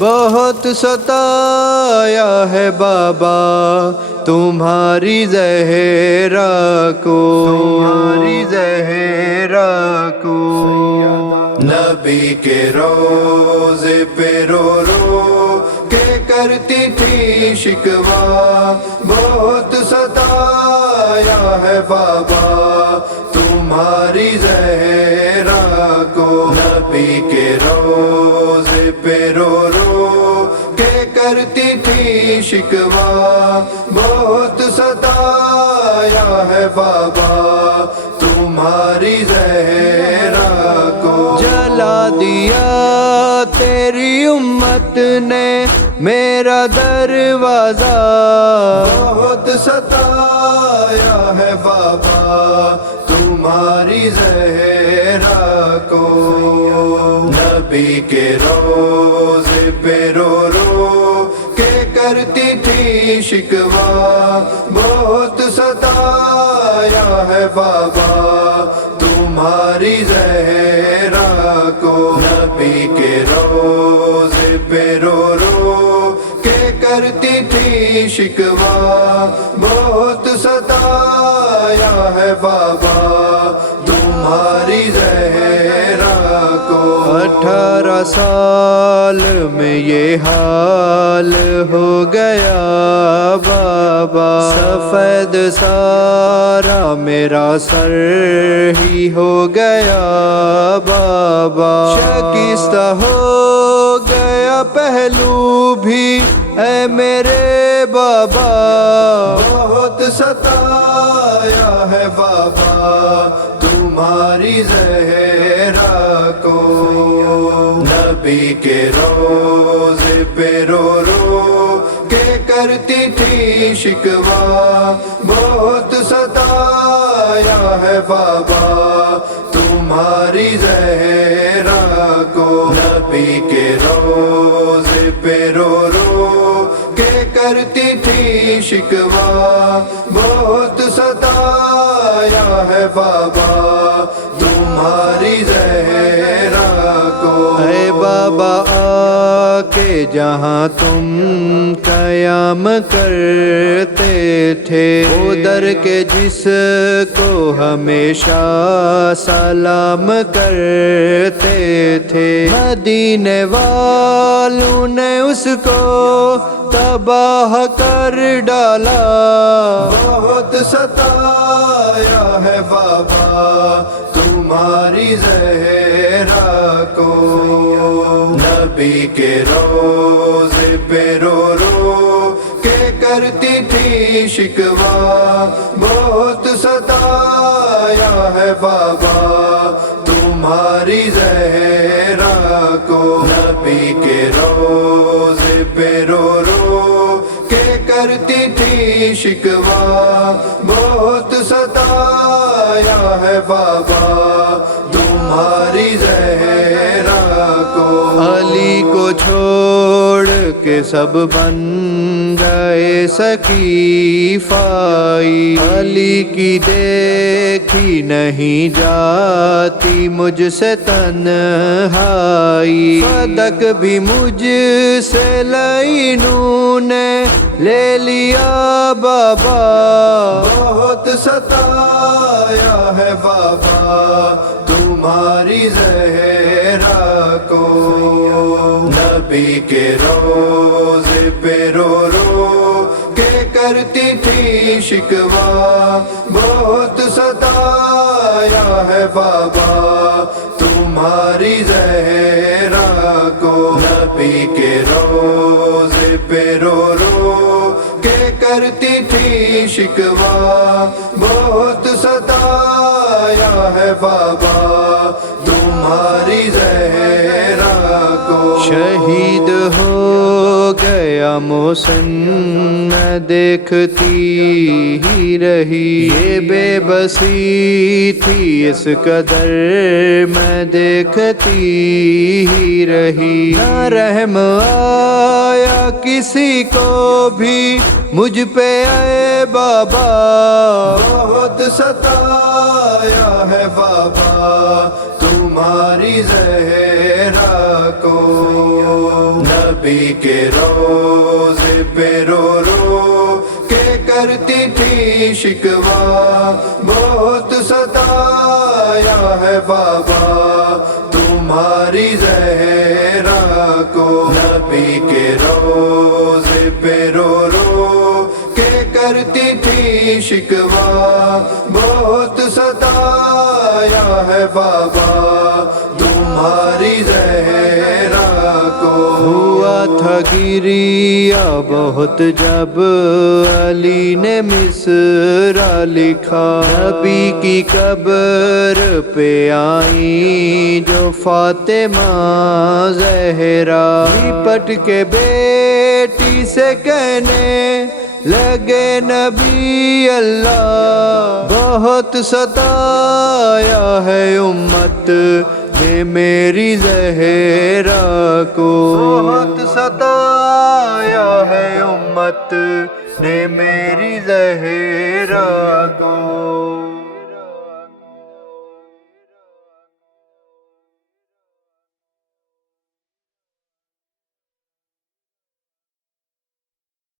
بہت ستایا ہے بابا تمہاری زہرا کو، تمہاری زہرا کو۔ نبی کے روضے پہ رو رو کے کرتی تھی شکوہ، بہت ستایا ہے بابا تمہاری زہرا کو۔ نبی کے روضے پہ رو رو کے کرتی تھی شکوہ، بہت ستایا ہے بابا تمہاری زہرا کو۔ جلا دیا تیری امت نے میرا دروازہ، بہت ستایا ہے بابا تمہاری زہرا کو۔ نبی کے روضے پہ رو رو کے کرتی تھی شکوہ، بہت ستایا ہے بابا تمہاری زہرا کو۔ نبی کے روضے پہ رو رو کے کرتی تھی شکوہ، بہت ستایا ہے بابا تمہاری زہرا کو۔ 18 سال میں یہ حال ہو گیا بابا، سفید سارا میرا سر ہی ہو گیا بابا، شکستہ ہو گیا پہلو بھی اے میرے بابا، بہت ستایا ہے بابا تمہاری زہرا کو۔ نبی کے روضے پہ رو رو کے کرتی تھی شکوہ، بہت ستایا ہے بابا تمہاری زہرا کو۔ نبی کے روضے پہ رو رو کے کرتی تھی شکوہ، بہت ستایا ہے بابا تمہاری زہرا کو۔ اے بابا آ کے جہاں تم قیام کرتے تھے، ادھر کے جس کو ہمیشہ سلام کرتے تھے، مدینے والوں نے اس کو تباہ کر ڈالا، بہت ستایا ہے بابا تمہاری زہرا کو۔ نبی کے روضے پہ رو رو کے کرتی تھی شکوہ، بہت ستایا ہے بابا تمہاری زہرا کو۔ نبی کے روضے پہ رو رو کے کرتی تھی شکوہ، بہت ستایا ہے بابا تمہاری زہرا کو۔ علی کو چھوڑ کے سب بن گئے سقیفائی، علی کی دیکھی نہیں جاتی مجھ سے تنہائی، صدق بھی مجھ سے لینوں نے لے لیا بابا، بہت ستایا ہے بابا تمہاری زہرا کو۔ نبی کے روضے پہ رو رو کے کرتی تھی شکوہ، بہت ستایا ہے بابا تمہاری زہرا کو۔ نبی کے روضے پہ رو رو کے کرتی تھی شکوہ، بہت ستایا ہے بابا تمہاری زہرا کو۔ شہید ہو گیا محسن میں دیکھتی ہی رہی، یہ بے بسی تھی اس قدر میں دیکھتی ہی رہی، نہ رحم آیا کسی کو بھی مجھ پہ اے بابا، بہت ستایا ہے بابا تمہاری زہرا کو۔ نبی کے روضے پہ رو رو کے کرتی تھی شکوا، بہت ستایا ہے بابا تمہاری زہرا کو، نبی کے روضے پہ رو رو کے کرتی تھی شکوا، بہت ستایا ہے بابا تمہاری زہرا کو۔ ہوا تھا گریا بہت جب علی نے مصرع لکھا، نبی کی قبر پہ آئیں جو فاطمہ زہرا، لپٹ کے بیٹی سے کہنے لگے نبی اللہ، بہت ستایا ہے امت نے میری زہرا کو، بہت ستایا ہے امت نے میری زہرا کو۔